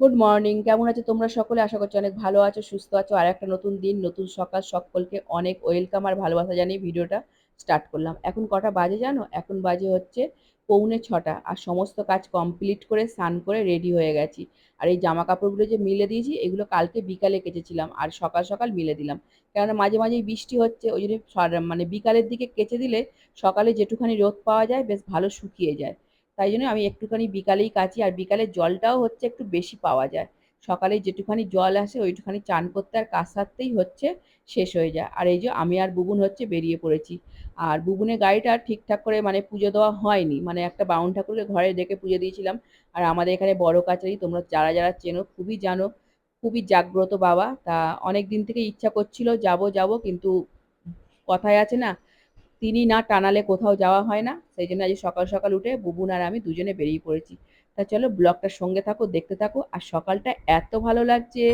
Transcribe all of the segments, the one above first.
Good morning কেমন আছো তোমরা সকলে? আশা করছি অনেক ভালো আছো, সুস্থ আছো। আর একটা নতুন দিন, নতুন সকাল। সকলকে অনেক ওয়েলকাম আর ভালোবাসা জানিয়ে ভিডিওটা স্টার্ট করলাম। এখন কটা বাজে জানো? এখন বাজে হচ্ছে পৌনে ছটা। আর সমস্ত কাজ কমপ্লিট করে, স্নান করে রেডি হয়ে গেছি। আর এই জামা কাপড়গুলো যে মিলে দিয়েছি, এগুলো কালকে বিকালে কেচেছিলাম। আর সকাল সকাল মিলে দিলাম। কেননা মাঝে মাঝেই বৃষ্টি হচ্ছে, ওই জন্য মানে বিকালের দিকে কেচে দিলে সকালে যেটুখানি রোদ পাওয়া যায়, বেশ ভালো শুকিয়ে যায়। তাই জন্য আমি একটুখানি বিকালেই কাচি, আর বিকালে জলটাও হচ্ছে একটু বেশি পাওয়া যায়। সকালে যেটুখানি জল আসে, ওইটুখানি চান করতে আর কাজ সারতেই হচ্ছে, শেষ হয়ে যায়। আর এই যে আমি আর বুবুন হচ্ছে বেরিয়ে পড়েছি। আর বুবুনের গাড়িটা ঠিকঠাক করে মানে পুজো দেওয়া হয়নি। মানে একটা বাউন ঠাকুরকে ঘরে ডেকে পুজো দিয়েছিলাম। আর আমাদের এখানে বড় কাচারি, তোমরা যারা যারা চেনো খুবই জানো, খুবই জাগ্রত বাবা। তা অনেক দিন থেকে ইচ্ছা করছিল, যাব যাব, কিন্তু কথায় আছে না তিনি না টানালে কোথাও যাওয়া হয় না। সেই জন্য আজ সকাল সকাল উঠে বুবুন আর আমি দুজনে বেরিয়ে পড়েছি। তা চলো ব্লগটার সঙ্গে থাকো, দেখতে থাকো। আর সকালটা এত ভালো লাগছে।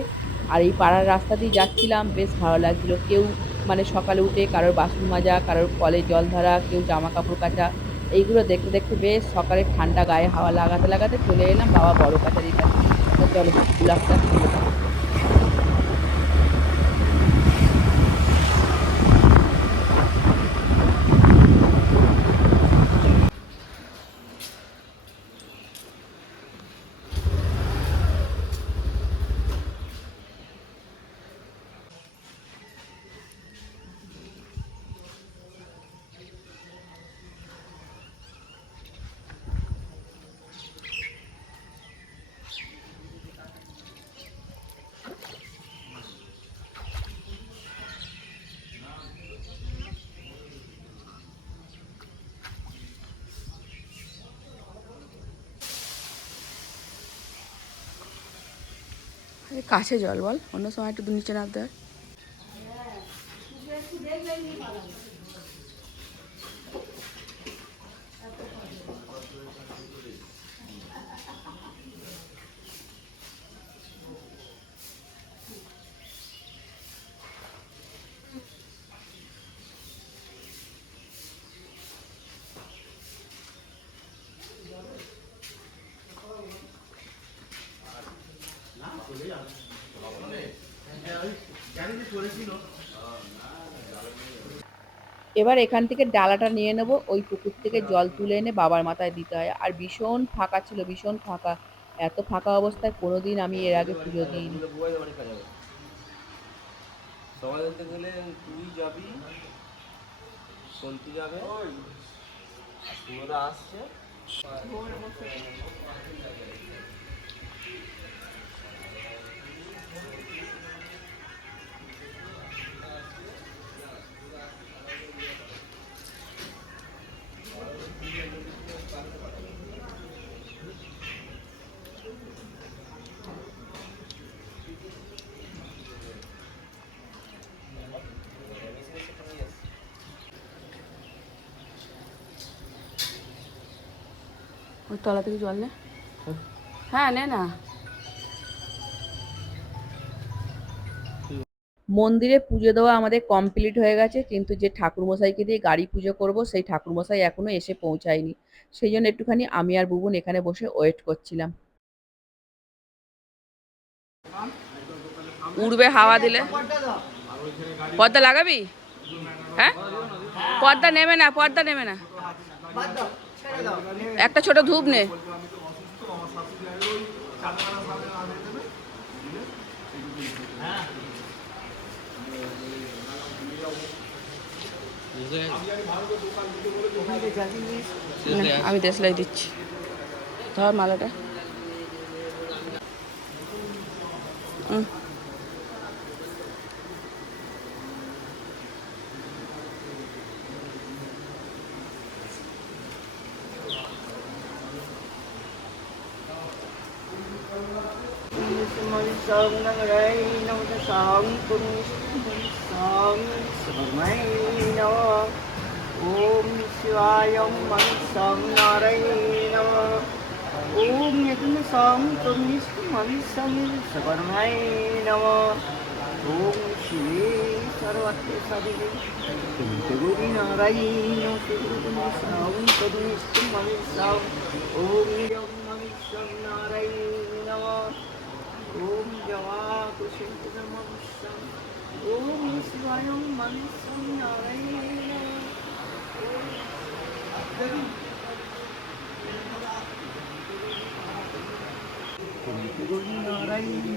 আর এই পাড়ার রাস্তা দিয়ে যাচ্ছিলাম, বেশ ভালো লাগছিল। কেউ মানে সকালে উঠে কারোর বাসন মাজা, কারোর কলে জল ধরা, কেউ জামা কাপড় কাচা, এইগুলো দেখতে দেখতে বেশ সকালে ঠান্ডা গায়ে হাওয়া লাগাতে লাগাতে চলে এলাম বাবা বড় কাছারির কাছে। চলো ব্লগটা শুরু কাছে জল বল অন্য সময় একটু নিচে নামতে হয়। এবার এখান থেকে ডালাটা নিয়ে নেব, ওই পুকুর থেকে জল তুলে এনে বাবার মাথায় দিতে হয়। আর ভীষণ ফাঁকা ছিল, ভীষণ ফাঁকা। এত ফাঁকা অবস্থায় কোনোদিন আমি এর আগে পুজো দিইনি। আসছে। ওই তলা থেকে জল নে হ্যাঁ নে না মন্দিরে পুজো দেওয়া আমাদের কমপ্লিট হয়ে গেছে কিন্তু যে ঠাকুরমশাইকে দিয়ে গাড়ি পুজো করব সেই ঠাকুরমশাই এখনও এসে পৌঁছায়নি। সেই জন্য একটুখানি আমি আর বুবুন এখানে বসে ওয়েট করছিলাম। উড়বে হাওয়া দিলে। পর্দা লাগাবি? হ্যাঁ? পর্দা নেবে না পর্দা নেবে না। একটা ছোট ধূপ নে না, আমি দেশলাই দিচ্ছি ধর মালাটা nong ta song kun song Om Yadun Song kun man song sabarmai no Om Shri Sarvati Sadhi Kunte Guri Narai no Song kun man song Om Yom Man Song Narai no ॐ जवा कुशलमंसं ॐ शिवायं मनसं नारायण नारायण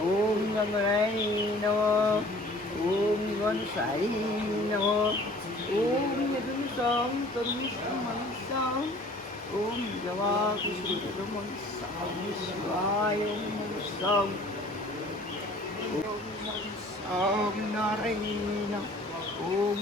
ॐ गंगराय नमः ॐ गणसाय नमः ॐ यदुंसां तरुंसां मनसां ॐ जवाकुशलमंसां शिवाय Welcome. Om Narayana. Om.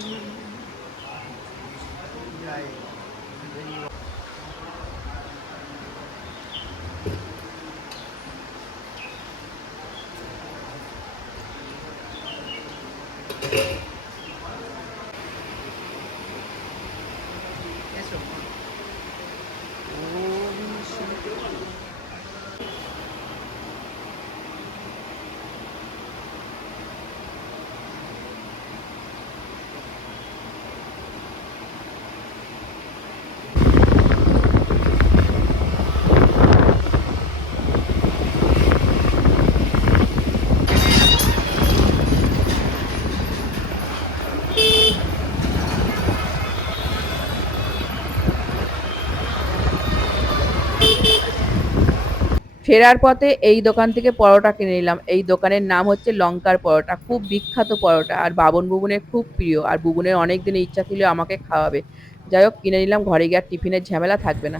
ফেরার পথে এই দোকান থেকে পরোটা কিনে নিলাম। এই দোকানের নাম হচ্ছে লঙ্কার পরোটা, খুব বিখ্যাত পরোটা। আর বাবন বুবুনের খুব প্রিয়। আর বুবুনের অনেক দিনের ইচ্ছা ছিল আমাকে খাওয়াবে। যাই হোক, কিনে নিলাম, ঘরে গিয়ে আর টিফিনের ঝামেলা থাকবে না।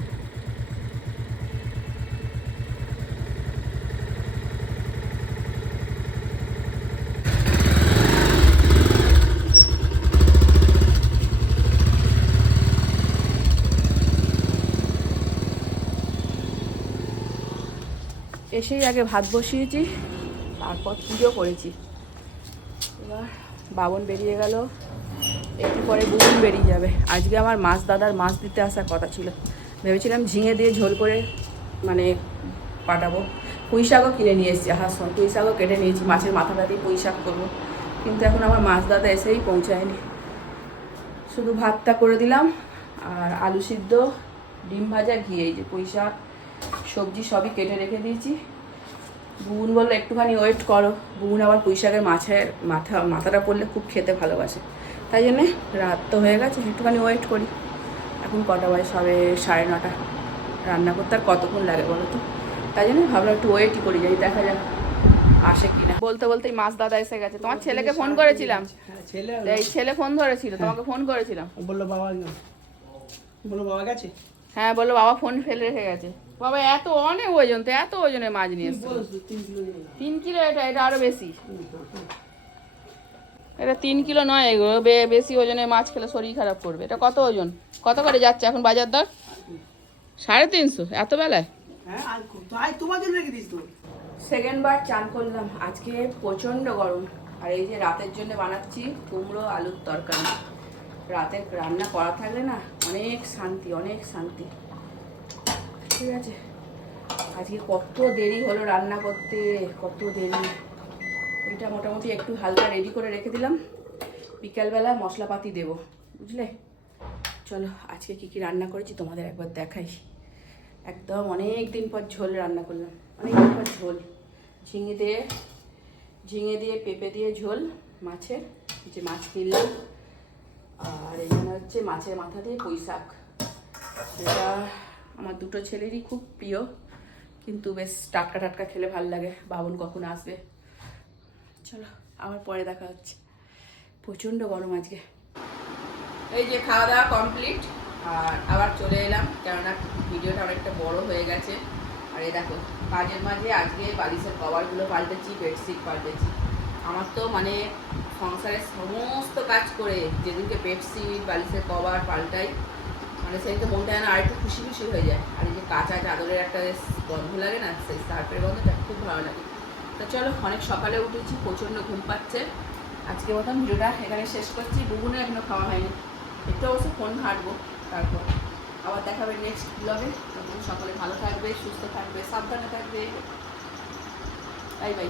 এসেই আগে ভাত বসিয়েছি, তারপর পুজো করেছি। এবার বাবন বেরিয়ে গেল, একটু পরে বুবুন বেরিয়ে যাবে। আজকে আমার মাছ দাদার মাছ দিতে আসার কথা ছিল। ভেবেছিলাম ঝিঙে দিয়ে ঝোল করে মানে পাঠাবো। পুঁই শাকও কিনে নিয়ে এসেছি হাসন পুঁই শাকও কেটে নিয়েছি, মাছের মাথাটা দিয়ে পুঁই শাক করব। কিন্তু এখন আমার মাছ দাদা এসেই পৌঁছায়নি। শুধু ভাতটা করে দিলাম, আর আলু সিদ্ধ, ডিম ভাজা, ঘি, এই যে পুঁই শাক, সবজি সবই কেটে রেখে দিয়েছি। বুন বলল একটুখানি ওয়েট করো। বুন আবার পুঁই শাকের মাছের মাথা মাথাটা পড়লে খুব খেতে ভালোবাসে। তাই জন্যে রাত তো হয়ে গেছে একটুখানি ওয়েট করি। এখন কটা বাজে? সবে সাড়ে নটা। রান্না করতে আর কতক্ষণ লাগে বলো তো? তাই জন্য ভাবলাম একটু ওয়েটই করি যাই দেখা যাক আসে কিনা বলতে বলতেই মাছ দাদা এসে গেছে। তোমার ছেলেকে ফোন করেছিলাম। ছেলে এই ছেলে ফোন ধরেছিল তোমাকে ফোন করেছিলাম। বলল বাবা বলল বাবা গেছে? হ্যাঁ বলল বাবা ফোন ফেলে রেখে গেছে। বাবা এত অনেক ওজন তো এত ওজনের মাছ নিয়ে এসছে। তিন কিলো এটা এটা আরও বেশি। এটা তিন কিলো নয় এগুলো বে- বেশি ওজনের মাছ খেলে শরীর খারাপ করবে। এটা কত ওজন? কত করে যাচ্ছে এখন বাজার দর? সাড়ে তিনশো এত বেলায়? হ্যাঁ আর কো- তো আয় তোমার জন্য রেখে দিস তো। সেকেন্ড বার চান করলাম আজকে প্রচণ্ড গরম। আর এই যে রাতের জন্য বানাচ্ছি কুমড়ো আলুর তরকারি। রাতে রান্না করা থাকলে না অনেক শান্তি অনেক শান্তি। ঠিক আছে। আজকে কত দেরি হলো রান্না করতে, কত দেরি। ওইটা মোটামুটি একটু হালকা রেডি করে রেখে দিলাম। বিকালবেলা মশলাপাতি দেবো, বুঝলে? চলো, আজকে কি কি রান্না করেছি তোমাদের একবার দেখাই। একদম অনেক দিন পর ঝোল রান্না করলাম অনেক দিন পর ঝোল। ঝিঙে দিয়ে ঝিঙে দিয়ে, পেঁপে দিয়ে ঝোল, মাছের যে মাছ কিনলাম। আর এখানে হচ্ছে মাছের মাথা দিয়ে পুঁই শাক এটা আমার দুটো ছেলেরই খুব প্রিয়। কিন্তু বেশ টাটকা টাটকা খেলে ভালো লাগে। বাবন কখন আসবে? চলো, আবার পরে দেখা হচ্ছে। প্রচণ্ড গরম আজকে। এই যে খাওয়া দাওয়া কমপ্লিট আর আবার চলে এলাম। কেননা ভিডিওটা অনেকটা বড় হয়ে গেছে। আর এই দেখো, কাজের মাঝে আজকে বালিশের কভারগুলো পাল্টেছি, বেডশিট পাল্টেছি। আমার তো মানে সংসারের সমস্ত কাজ করে যেদিনকে বেডশিট, বালিশের কভার পাল্টাই। মানে সেদিনকে মনটা যেন আরেকটু খুশি খুশি হয়ে যায়। আর এই যে কাঁচা চাদরের একটা গন্ধ লাগে না, সেই সার্ফের গন্ধটা খুব ভালো লাগে। তো চলো, অনেক সকালে উঠেছি, প্রচণ্ড ঘুম পাচ্ছে। আজকে মতন ভিডিওটা এখানে শেষ করছি। বুবুনে এখনও খাওয়া হয়নি। একটু অবশ্য ফোন ঘাটবো তারপর। আবার দেখাবে নেক্সট ব্লগে তখন সকলে ভালো থাকবে, সুস্থ থাকবে, সাবধানে থাকবে। Bye bye.